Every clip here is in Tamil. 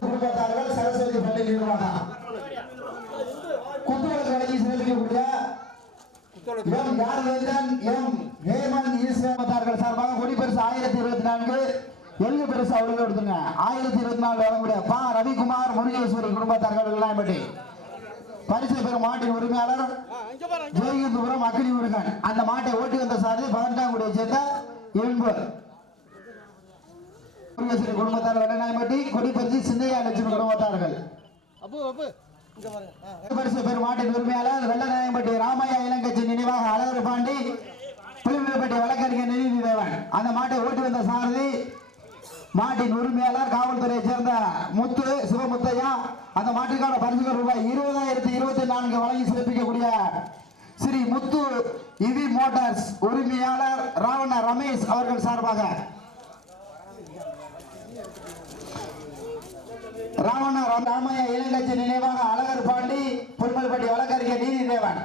குடும்பத்தார்கள் சரஸ்வதி பள்ளி நிர்வாகம். குத்துவிளக்கு வழங்கி சிறப்பிக்கக்கூடிய எம் யார்வேந்தன் எம் ஹேமந்த் ஈஸ்வரத்தார்கள் சார்பாக கொடிப்பரிசு ஆயிரத்தி இருபத்தி நான்கு. எள்ளு பெருசு அவர்கள் எடுத்துங்க ஆயிரத்தி இருபத்தி நாலு வழங்கக்கூடிய பா. ரவிக்குமார் முருகேஸ்வரி குடும்பத்தார்கள் விளாம்பட்டி பரிசு பெறும் மாட்டின் உரிமையாளர் ஜோகிபுரம் அக்கினி முருகன் அந்த மாட்டை ஓட்டி வந்த சாரதி பதினெட்டாம் சேர்ந்த இன்பு. குடும்பத்தார் வெள்ளநாயம்பட்டி கொடிப்பரிசு சிந்தையா லட்சுமி குடும்பத்தார்கள். பரிசு பெறும் மாட்டின் உரிமையாளர் வெள்ளநாயம்பட்டி ராமையா இளங்கட்சி நினைவாக அழகர் பாண்டி புலிமலைப்பட்டி வழக்கறிஞர் நிதி தேவன். அந்த மாட்டை ஓட்டி வந்த சாரதி மாட்டின் உரிமையாளர் காவல்துறையை சேர்ந்த முத்து சிவமுத்தையா அந்த மாட்டுக்கான பரிசுகள் ரூபாய் இருபதாயிரத்தி இருபத்தி நான்கு வழங்கி சிறப்பிக்கக்கூடிய ஸ்ரீ முத்து இவி மோட்டார்ஸ் உரிமையாளர் ராவண ரமேஷ் அவர்கள் சார்பாக. ராவண ராம்- ராமையா இளங்கட்சி நினைவாக அழகர் பாண்டி பொன்மல்பட்டி வழக்கறிஞர் நீதி தேவன்.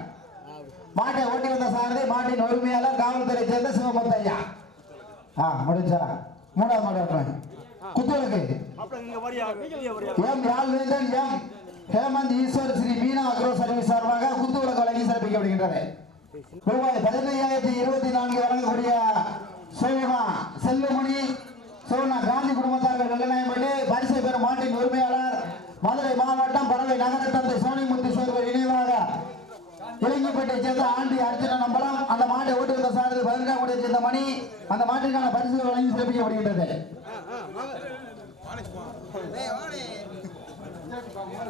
மாட்டை ஓட்டி வந்த சாரதி மாட்டின் உரிமையாளர் காவல்துறை சேர்ந்த சிவமுத்தையா. ஆ முடிஞ்சா மூணாவது மாடு ஓட்டுறேன் குத்துவிளக்கு. அப்புறம் இங்க M M Hemanth Eswar Sri Meena agro service சார்பாக குத்துவிளக்கு வழங்கி சிறப்பிக்கப்படுகின்றது. ரூபாய் பதினையாயிரத்தி இருபத்தி நான்கு வழங்கக்கூடிய சோழமா செல்வமணி சோழனா காந்தி குடும்பத்தார்கள் வெள்ளநாயம்பட்டி பரிசை பெறும் மாட்டின் உரிமையாளர் மதுரை மாவட்டம் பறவை நகர தந்தை சோனிமுத்து சோர்வர் இணைவாக இளைஞப்பட்டை சேர்ந்த ஆண்டி அர்ஜுன நம்பலம் அந்த மாட்டை ஓட்டி வந்த சாரதி பதினெட்டாம் சேர்ந்த மணி அந்த மாட்டிற்கான பரிசு வழங்கி சிறப்பிக்கப்படுகின்றது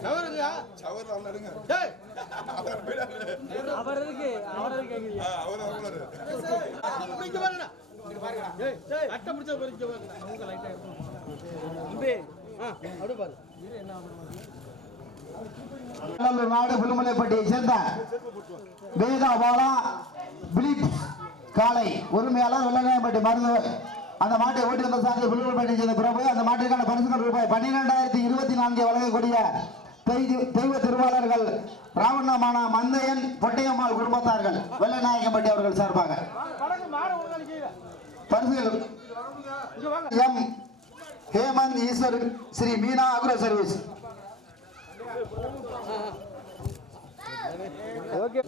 சவருங்கயா அவர் நாடு சேர்ந்த வேதா பாலா பிலிப்ஸ் காலை உரிமையாளர் வெள்ளநாயம்பட்டி மருந்து அந்த மாட்டை ஓட்டி வந்த சார்ந்த புலுமலைப்பட்டியை சேர்ந்த பிரபு அந்த மாட்டிற்கான பரிசுகள் ரூபாய் பன்னிரெண்டாயிரத்தி இருபத்தி நான்கு வழங்கக்கூடிய தெய்வ- திருவாளர்கள் ராவணமான மந்தையன் பொட்டையம்மாள் குடும்பத்தார்கள் வெள்ளநாயகம்பட்டி அவர்கள் சார்பாக. பரிசுகள் M. Hemanth Eswar Sri Meena agro service. Okay.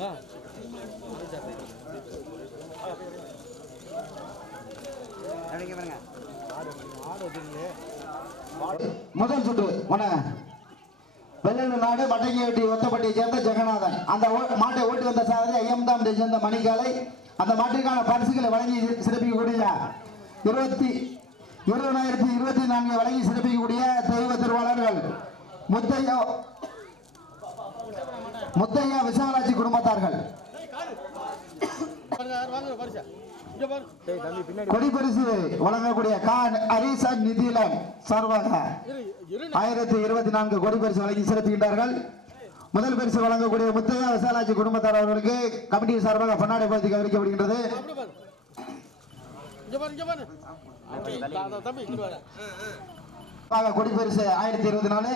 முதல் சுற்று மன. வெள்ளூர் நாடு மட்டங்கியட்டி ஒத்தப்பட்டியை சேர்ந்த ஜெகநாதன். அந்த ஓ- மாட்டை ஓட்டி வந்த சாரதி ஐயம்தாம் சேர்ந்த மணிக்காலை அந்த மாட்டிற்கான பரிசுகளை வழங்கி சிறப்பிக்கக்கூடிய இருபத்தி இருபதாயிரத்தி இருபத்தி நான்கு வழங்கி சிறப்பிக்கக்கூடிய தெய்வ திருவாளர்கள் முத்தையா முத்தையா விசாலாட்சி குடும்பத்தார்கள் பாருங்க யார் வாங்குற பரிசா இங்க பாரு டேய் தம்பி பின்னாடி கொடி பரிசு. வழங்கக்கூடிய கா ஹரிசன் நிதிலன் சார்பாக ஆயிரத்தி இருபத்தி நான்கு கோடி பரிசு வழங்கி சிறப்பிக்கின்றார்கள் முதல் பரிசு வழங்கக்கூடிய முத்தையா விசாலாட்சி குடும்பத்தார் அவர்களுக்கு கமிட்டி சார்பாக பொன்னாடை பகுதி கவனிக்கப்படுகின்றது அப்படியே பாரு இங்க பாரு. இங்க பாரு தம்பி, தம்பி இங்க பாரு. ஆக கொடி பரிசு ஆயிரத்தி இருபத்தி நாலு.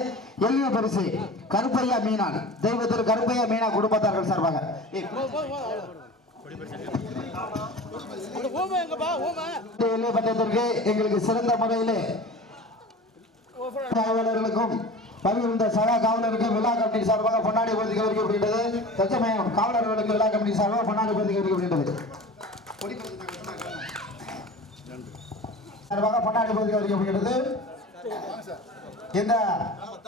எளிய பரிசு கருப்பையா மீனான். தெய்வத்திற்கு கருப்பையா மீனா குடும்பத்தார்கள் சார்பாக. ஏய், போ எங்களுக்கு சிறந்த முறையிலே காவலர்களுக்கும் பகிர்ந்த சகா காவலருக்கு விழா கமிட்டி சார்பாக பொன்னாடி பகுதி கவனிக்கப்படுகின்றது தச்சமயம் காவலர்களுக்கு விழா கமிட்டி சார்பாக பொன்னாடி பகுதி கவனிக்கப்படுகின்றது சார்பாக பொன்னாடி பகுதி கவனிக்கப்படுகிறது இந்த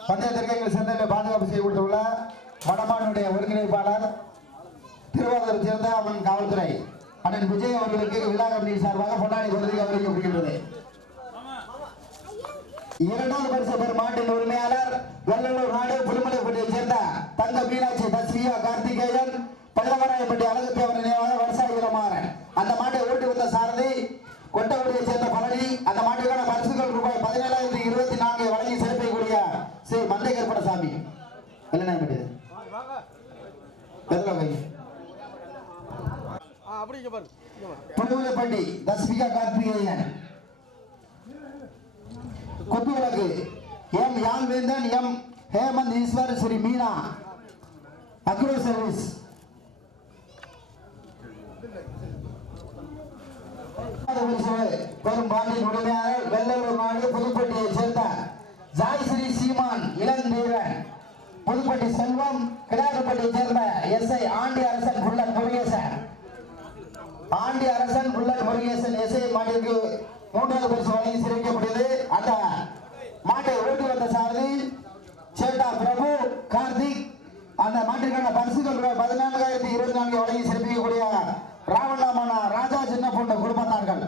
பந்தயத்திற்கு எங்கள் சென்னையில் பாதுகாப்பு செய்ய கொடுத்துள்ள வடமானுடைய ஒருங்கிணைப்பாளர் திருவாரூர் சேர்ந்த அவன் காவல்துறை அண்ணன் விஜய் அவர்களுக்கு விழா கமிட்டி சார்பாக பொன்னாடி பகுதி கவனிக்கப்படுகின்றது இரண்டாவது பரிசு பெறும் மாட்டின் உரிமையாளர் வெள்ளலூர் நாடு புதுமலைப்பட்டியை சேர்ந்த தங்க மீனாட்சி தஸ்வியா கார்த்திகேயன் பல்லவராயப்பட்டி அழகுத்தேவன் நினைவாக விவசாய இளமாறன் அந்த மாட்டை ஓட்டி வந்த சாரதி கொட்டகுடியை சேர்ந்த பழனி அந்த மாட்டுக்கான பரிசுகள் ரூபாய் பதினேழாயிரத்தி இருபத்தி நான்கு வழங்கி சிறப்பிக்கூடிய ஸ்ரீ மந்தை கருப்பணசாமி வெள்ளநாயப்பட்டி. அப்படிங்க பாரு பண்டுவலப்பள்ளி தஸ்மிகா Karthikeyan. கொத்துவிளக்கு M Yan Vendhan M Hemanth Eswar Sri Meena. Agro service. பெரும் பாண்டியின் உரிமையாளர் வெள்ளூர் நாடு புதுப்பட்டியை சேர்ந்த ஜாய்ஸ்ரீ சீமான் இளந்தீரன் புதுப்பட்டி செல்வம் கிடாரப்பட்டியை சேர்ந்த எஸ் ஐ ஆண்டி அரசன் உள்ள முருகேசன் ஆண்டி அரசன் புல்லட் முருகேசன் எஸ் மாட்டிற்கு மூன்றாவது பரிசு வழங்கி சிறக்கப்படுகிறது அந்த மாட்டை ஓட்டி வந்த சாரதி சேட்டா பிரபு கார்த்திக் அந்த மாட்டிற்கான பரிசுகள் பதினான்காயிரத்தி இருபத்தி நான்கு வழங்கி சிறப்பிக்கக்கூடிய ராவண்ணா மானா ராஜா சின்ன பொண்ணு குடும்பத்தார்கள்.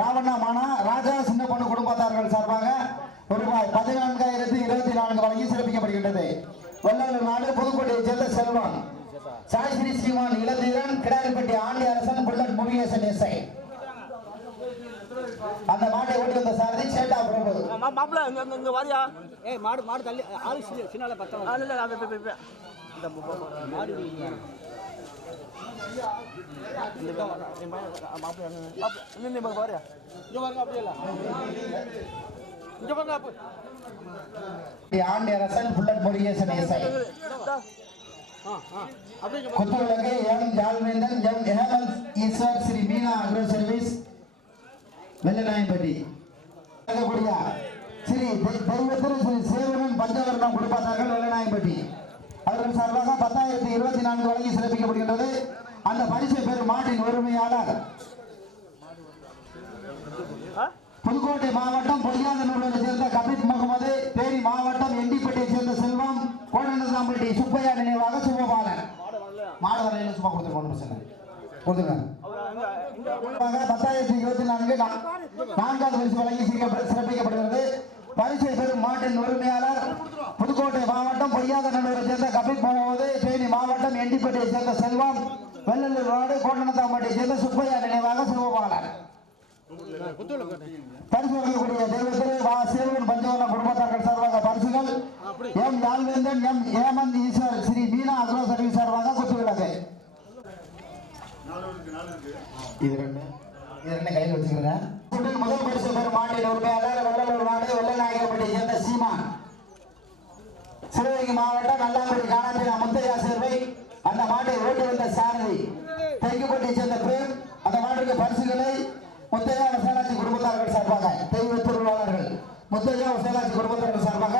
ராவண்ணா மானா ராஜா சின்ன பொண்ணு குடும்பத்தார்கள் சார்பாக ரூபாய் பதினான்காயிரத்தி இருபத்தி நான்கு வழங்கி சிறப்பிக்கப்படுகின்றது. வெள்ளாளர் நாடு புதுக்கோட்டையைச் சேர்ந்த செல்வன் சாய் ஸ்ரீ ஸ்ரீமான் இளதீரன் கிடாரிப்பட்டி ஆண்டி அரசன் புல்லட் முருகேசன் எஸ்ஐ அந்த மாட்டை ஓட்டி வந்த சாரதி சேட்டா பிரபு மாப்பிள்ள இங்க இங்க இங்க வாரியா? ஏய் மாடு மாடு தள்ளி ஆளு சின்ன சின்னால பத்தம் இல்ல இல்ல அப்ப அப்ப இந்த பு- பு- பு- மாடு மாப்பிள்ள. மாப்பிள்ள, இங்க பாருங்க, அப்படியே இல்ல இங்க பாருங்க அப்ப. Andi Arasan Bullet Murugesan SI Jalvendhan M. Hemanth Eswar Sri Meena agro service Vellanayampatti வழங்கக்கூடிய ஸ்ரீ தெ- தெய்வத்திரு ஸ்ரீ சேவகன் பஞ்சவர்ணம் குடும்பத்தார்கள் வெள்ளநாயம்பட்டி அவர்கள் சார்பாக பத்தாயிரத்தி இருபத்தி நான்கு வழங்கி சிறப்பிக்கப்படுகின்றது. அந்த பரிசு பெறும் மாட்டின் உரிமையாளர். புதுக்கோட்டை மாவட்டம் பொய்யாதனூரை சேர்ந்த கபித் முகமது தேனி மாவட்டம் எண்டிப்பட்டியை சேர்ந்த செல்வம் கோடனதாம்பட்டி சுப்பையா நினைவாக சுபபாலன் மாடு வரையில சும்மா கொடுத்துருக்கோம் ஒன்றும் பிரச்சனை கொடுத்துருங்க அவர் அங்க இங்க குறிப்பாக பத்தாயிரத்தி இருபத்தி நான்கு நா- நான்காவது பரிசு வழங்கி சிறப்பிக்கப்படுகிறது. பரிசை பெறும் மாட்டின் உரிமையாளர் புதுக்கோட்டை மாவட்டம் பொய்யாதநல்லூரை சேர்ந்த கபில் முகமது தேனி மாவட்டம் எண்டிப்பட்டியை சேர்ந்த செல்வம் வெள்ளலூர் நாடு கோட்டனத்தாம்பட்டியை சேர்ந்த சுப்பையா நினைவாக சிவபாலன் பரிசு வழங்கக்கூடிய தெய்வத்திரு வா சிறுவன் பஞ்சவர்ண குடும்பத்தார்கள் சார்பாக பரிசுகள். M Yazhvendhan M Hemanth Eswar Sri Meena agro service சார்பாக குத்துவிளக்கு. இது ரெண்டு. இது ரெண்டு கையில் வச்சுக்கிறேன் சுற்றில் முதல் பரிசு பெறும் மாட்டின் உரிமையாளர் வெள்ளலூர் நாடு வெள்ளநாயகப்பட்டியை சேர்ந்த சீமான் சிவகங்கை மாவட்டம் நல்லாங்குடி காணாற்றின முத்தையா சேர்வை அந்த மாட்டை ஓட்டி வந்த சாரதி. தெங்குப்பட்டியை சேர்ந்த பிரேம் அந்த மாட்டுக்கு பரிசுகளை முத்தையா விசாலாட்சி குடும்பத்தார்கள் சார்பாக தெய்வ திருவாளர்கள். முத்தையா விசாலாட்சி குடும்பத்தார்கள் சார்பாக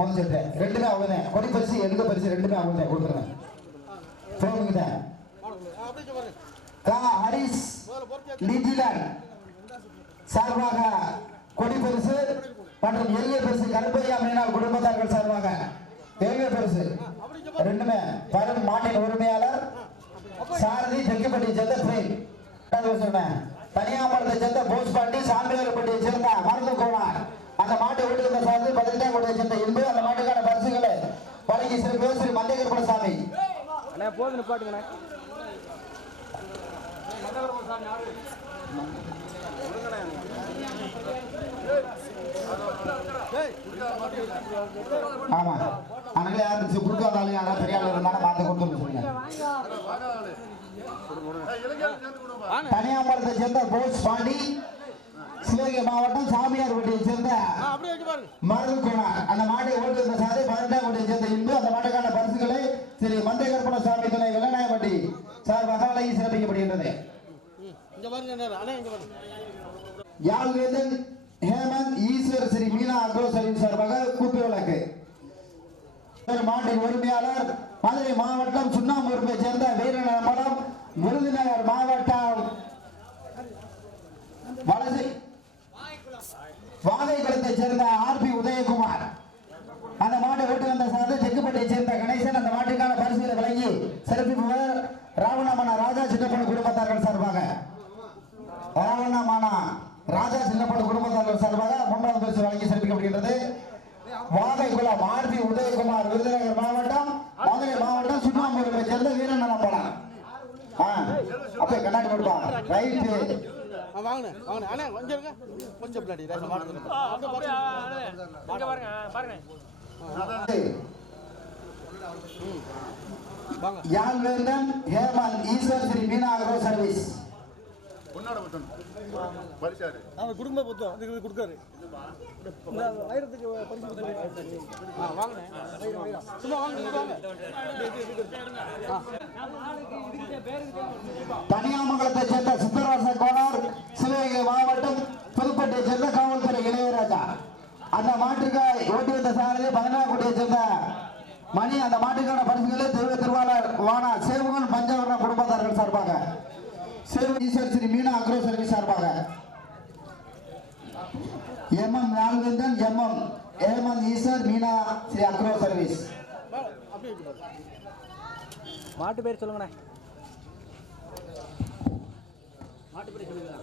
முதல் ரெண்டுமே அவங்க கொடி பரிசு எந்த பரிசு ரெண்டுமே அவங்க கொடுத்துருங்க. பிரேமுக்கு கா ஹரிஸ் நிதிலன் சார்பாக கொடி பரிசு. மற்றும் எளிய பரிசு கருப்பையா மீனா குடும்பத்தார்கள் சார்பாக. எளிய பரிசு. ரெண்டுமே. பரும் மாட்டின் உரிமையாளர். சாரதி தெற்குப்பட்டியை சேர்ந்த பிரேம் சொன்னேன் தனியாமரத்தை சேர்ந்த போஸ் பாண்டி சாமியார்பட்டியை சேர்ந்த மருந்து கோனார். அந்த மாட்டை ஓட்டி வந்த சாரதி பதினெட்டாம் கோட்டையை சேர்ந்த இன்பு அந்த மாட்டுக்கான பரிசுகளை வழங்கி சிறு ஸ்ரீ மந்தேகர் சாமி பாட்டுங்க போது நிப்பாட்டுங்கண்ணே ஆமா. அதனால யாரும் குறுக்காதாலும் யாராவது பெரிய ஆள் இருந்தாலும் பார்த்து கொடுத்து சொல்லுங்க தனியாமரத்தை சேர்ந்த போஸ் பாண்டி சிவகங்கை மாவட்டம் சாமியார் வீட்டை சேர்ந்த அப்படியே இங்க பாருங்க மருது கோனார் அந்த மாட்டை ஓட்டு வந்த சாதை பதினெட்டாம் கோட்டையை சேர்ந்த இந்து. அந்த மாட்டுக்கான பரிசுகளை ஸ்ரீ மந்தை கற்பன சுவாமி துணை வெள்ளநாயப்பட்டி சார்பாக வழங்கி சிறப்பிக்கப்படுகின்றது யாழ்வேந்தன் ஹேமந்த் ஈஸ்வர் ஸ்ரீ மீனா அக்ரோசரின் சார்பாக கூட்டு வழக்கு மாட்டின் உரிமையாளர் மதுரை மாவட்டம் சுண்ணாம்பூருப்பை சேர்ந்த வீரநம்பலம் விருதுநகர் மாவட்டம் வலசை வாகைக்குளத்தை சேர்ந்த ஆர் பி உதயகுமார். அந்த மாட்டை ஓட்டி வந்த சார்ந்த தெக்குப்பட்டியை சேர்ந்த கணேசன் அந்த மாட்டுக்கான பரிசுகளை வழங்கி சிறப்பிப்பவர் ராவணாமணா ராஜா சின்னப்பன் குடும்பத்தார்கள் சார்பாக. ராவணாமணா ராஜா சின்னப்பன் குடும்பத்தார்கள் சார்பாக மூன்றாவது பரிசு வழங்கி சிறப்பிக்கப்படுகின்றது. வாகைக்குளம் ஆர்பி உதயகுமார் விருதுநகர் மாவட்டம் மதுரை மாவட்டம் சுண்ணாம்பூரை சேர்ந்த வீரன் நலம்பலம் அப்படியே கண்ணாடி கொடுப்பா ரைட்டு அண்ணா கொஞ்சம் கொஞ்சம். அப்படியே பாருங்க பாருங்க வாங்க. யாழ்வேந்தன் ஹேமந்த் ஈஸ்வர் ஸ்ரீ குடும்ப புத்தம். அதுக்கு கொடுக்காரு. ஆயிரத்துக்கு பரிசு சும்மா வாங்க. தனியாமங்கலத்தை சேர்ந்த சித்தராச கோனார் சிவகங்கை மாவட்டம் புதுப்பட்டியை சேர்ந்த காவல்துறை இளையராஜா. அந்த மாட்டுக்கு ஓட்டி வந்த சாரதி பதினாறுகுட்டியை சேர்ந்த மணி அந்த மாட்டுக்கான பரிசுகளை தெய்வ திருவாளர் வானா சேவகன் பஞ்சவர்ண குடும்பத்தார்கள் சார்பாக ஈஸ்வர் ஸ்ரீ மீனா அக்ரோ சர்வீஸ் சார்பாக. MM Nalvendhan MM Eman Eswar Meena Sri agro service. மாட்டு பேர் சொல்லுங்கண்ணே. மாட்டு பேர் சொல்லுங்க